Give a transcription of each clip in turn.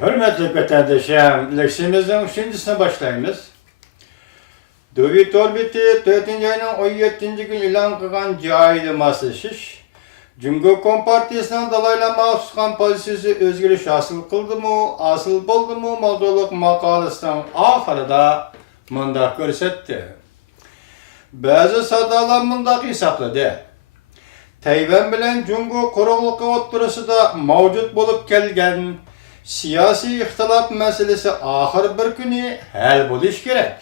Hürmetli vatandaşlarım, leksimizin üçüncüsüne başlayımız. Dövüt orbiti 4. ayının 17. gün ilan kılgan cayılması şiş. Cumhuriyet Kompartiyasının dalaylanma tutan pozisiyası özgürlüş asıl kıldı mı, asıl buldu mu, mağdurluk makalesinden ahırda mındak görsetti. Bazı sadalar mındak hesapladı. Tayvan bilen Cumhuriyet kurulukı oturası da mevcut bulup kelgen siyasi ihtilaf meselesi ahir bir günü hal buluş gerek.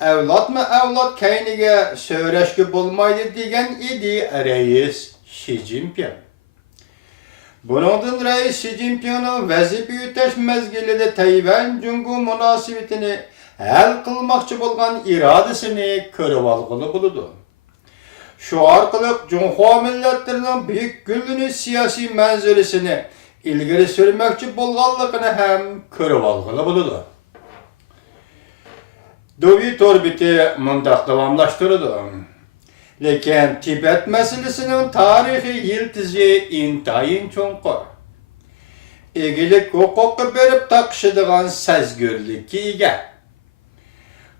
Evlat mı evlat kayniga söyleşki bulmaydı degen idi reis Xi Jinping. Bunun reis Xi Jinping'in vazife yüteş mezgilide Tayvan Cumhuriyet münasebetini hal kılmakçı bulgan iradesini körüp algılı buludu. Şu arkalık Cumhuriyet milletlerinin büyük güllünü siyasi menzilisini ilgili sürmekçi bulganlıkını hem körüp algılı buludu. Dövüt orbiti mındak davamlaştırdı. Lekin Tibet meselesinin tarihi yıltızı intayin çoğunqur. Egilik hukuku berip takışıdığın sezgürlükki ege.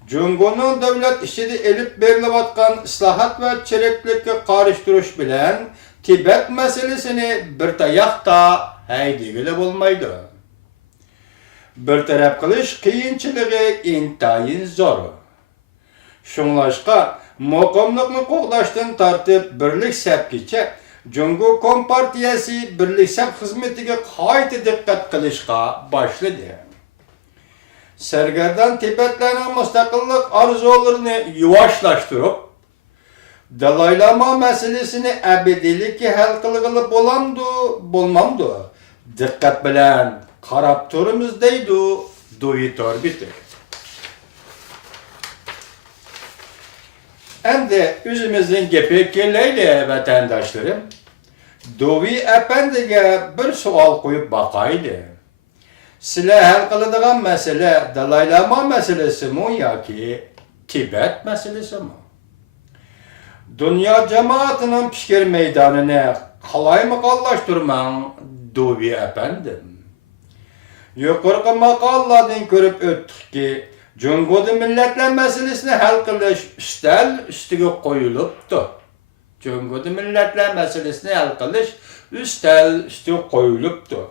Cumhuriyet'in devlet işide elip berilevatkan ıslahat ve çereklikki karıştırış bilen Tibet meselesini bir tayakta haydigili bulmaydı. Bir taraf kılış kıyınçılığı intayin zor. Şunlaşka muqimlikni qo'g'dashdan tartib birlik sepkicha Cumhuriyet Kompartiyasi birlik sep xizmetiga qayta diqqat qilishga boshladi. Sergardan Tibetlarning mustaqillik orzularini yuvashtirib, Dalay Lama meselesini abadiylikka hal qilg'ili bo'lamdi, bo'lmamdi. Diqqat bilan qarab turimiz deydi Dövüt orbiti. Hem de üzümüzün gepi kelleyle vatandaşlarım, Dövi Efendi'ye bir sual koyup bakaydı. Sizler hal kılıdığın mesele Dalay Lama meselesi mi ya ki Tibet meselesi mi? Dünya cemaatinin fikir meydanını kalay mı kallaştırman Dövi Efendim? Yukarı makallardan görüp öttük ki Cumhuriyet milletler meselesini hal kılış üstüge koyuluptu. Cumhuriyet milletler meselesini hal kılış üstüge koyuluptu.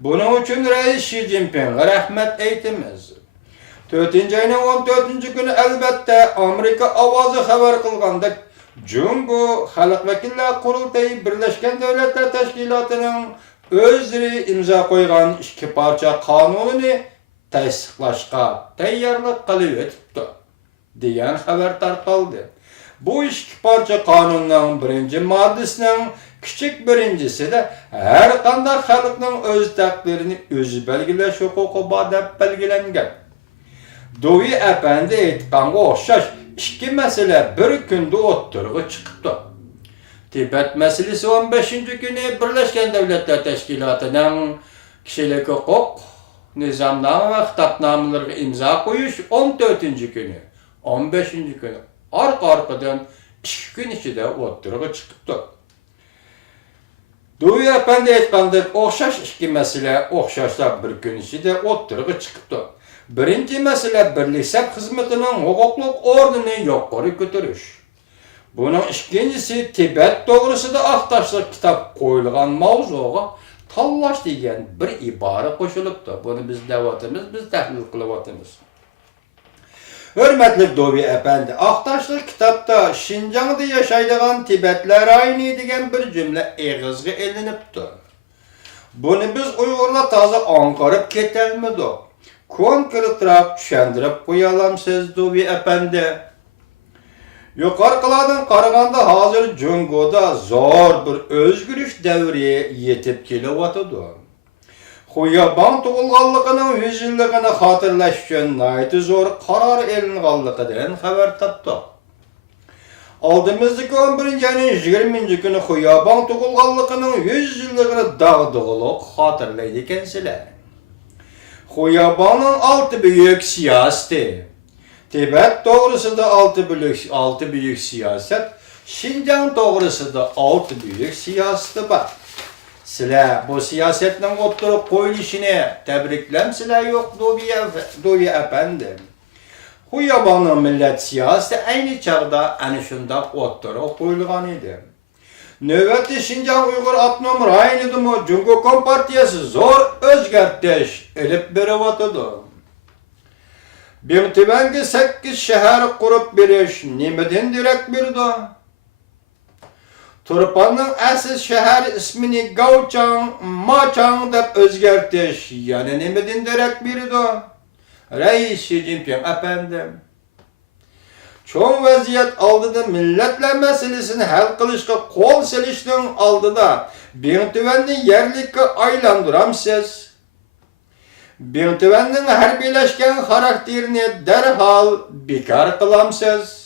Bunun için reis Xi Jinping'e rahmet eytimiz. 4. ayının 14. günü elbette Amerika avazı haber kılgandık. Cumhuriyet Halk Vekiller Kurultayı Birleşken Devletler Teşkilatı'nın özleri imza koygan iki parça kanununu tasdiqlashga tayyorlik qilib o'tibdi degan xabar tarqaldi. Bu iki parça kanunning birinchi moddasining kichik birinchisida har qanday xalqning o'z taqdirini o'zi belgilash huquqi bor deb belgilangan. Dövi Efendi aytganga o'xshash ikki masala bir kunda o'ttirg'i chiqibdi. Tibet meselesi 15. günü Birleşken Devletler Teşkilatı'nın kişilik hukuk nizamname ve hitapnamelerine imza koyuş 14. günü, 15. günü arkadan 2 gün içinde oturuğa çıkıptı. Dövi Efendi aytgandık, o'xshash ikki mesele o'xshashlar bir gün içinde oturuğa çıkıptı. Birinci mesele birlik sep hizmetinin hukukluk ordini yukarı götürüş. Bunun ikincisi Tibet doğrusida ahtaşlık kitap koyulgan mavzuga tallaş degan bir ibara qo'shilibdi. Bunu biz devatimiz, biz tahlil qilyapmiz. Hürmetli Dövi Efendi, ahtaşlık kitapta Şinjan'da yaşaydigan Tibetler aynı degan bir cümle egizga elinibdi. Bunu biz Uyg'urlar taza anqarib ketelmedik. Konkretroq tushuntirib qo'ya olamsiz Dövi Efendi. Yukarılardan qaraganda hazır Cumhuriyet'da zor bir özgürlük devri yetip kelyapti. Xuyaban tug'ilganligining 100 yilligini xotirlash uchun nayt zor qaror elinganligidan xabar topdi. Oldimizdagi 11. ayning 20. kuni Xuyaban tug'ilganligining 100 yilligini dag'dug'liq xotirlaydi ekansizlar. Xuyabanning 6 büyük siyosati Tibet doğrusunda 6 büyük siyaset, Şinjan doğrusunda 6 büyük siyaseti var. Sizler bu siyasetin oturup koyuluşunu tebriklemsizler yok Dovi efendim. Bu yabanlı millet siyaseti aynı çağda ana şunda oturup koyulgan idi. Növbetli Şinjan Uygur Abnum Rayoni'de Cumhuriyet Kompartiyası zor özgertiş elip berivatıdı. Bir tüvengi 8 şehir kurup biriş nimedin direkt birdi. Turpanın asıl şehir ismini Gauchang, Machang dep özgertiş yani nimedin direkt birdi. Reis Xi Jinping efendim. Çoğun vaziyet aldıda milletler meselesini hal kılışka kol seliştin aldıda bir tüvenni yerlikki aylandıramsiz. Bir tüvennin harbileşken karakterini derhal bekar kılamsiz.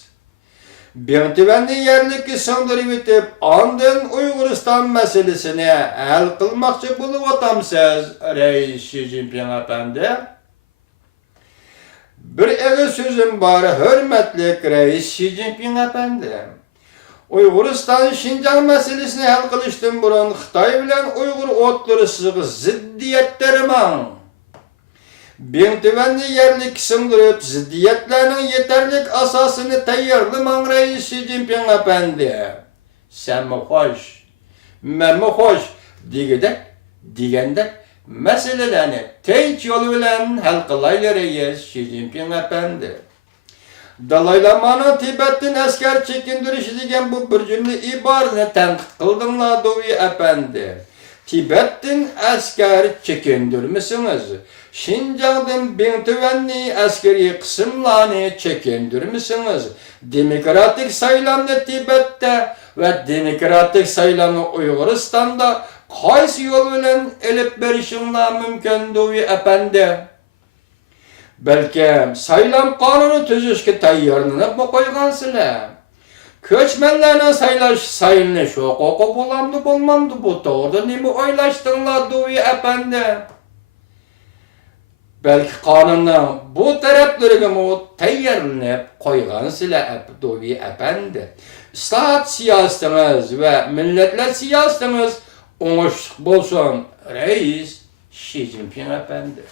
Bir tüvenni yerlikki sındırıp bitip andın Uyguristan meselesini hal kılmakçı bulup atamsiz. Reis Xi Jinping efendi. Bir evi sözüm var, hürmetli Reis Xi Jinping efendim. Uyguristan Şinjan meselesini hal kılıştın burun Xitay bilen Uygur oturusuzluğu ziddiyetlerime. Bir tüvenli yerlik sındırıp ziddiyetlerinin yeterlik asasını tayyarlıman Reis Xi Jinping efendi. Sen mi hoş, ben mi hoş digende meselelerini tek yolu bilen hal kılaylı Reis Xi Jinping efendi. Dalaylamanın Tibet'in asker çekindirişi degen bu bir cümle ibarını tenkit kıldınlar Dovi efendi. Tibet'in asker çekindirmişsiniz. Şinjan'ın bin tüvenli askeri kısımlarını çekindirmişsiniz. Demokratik sayılanı Tibet'te ve demokratik sayılanı Uyguristan'da qaysi yol bilen elip berişinler mümkün Dovi efendi? Belki saylam kanunu tüzüşke tayyarlanıp mı koygansılar? Köçmenlerine sayılış hukuku bulamdı bulmamdı bu doğru nemi oylaştınlar Dovi efendi? Belki kanunun bu taraflarına mı tayyarlanıp koygansılar Dovi efendi? İslahat siyasetiniz ve milletler siyasetiniz oңuşluk bolsun Reis Xi Jinping efendi.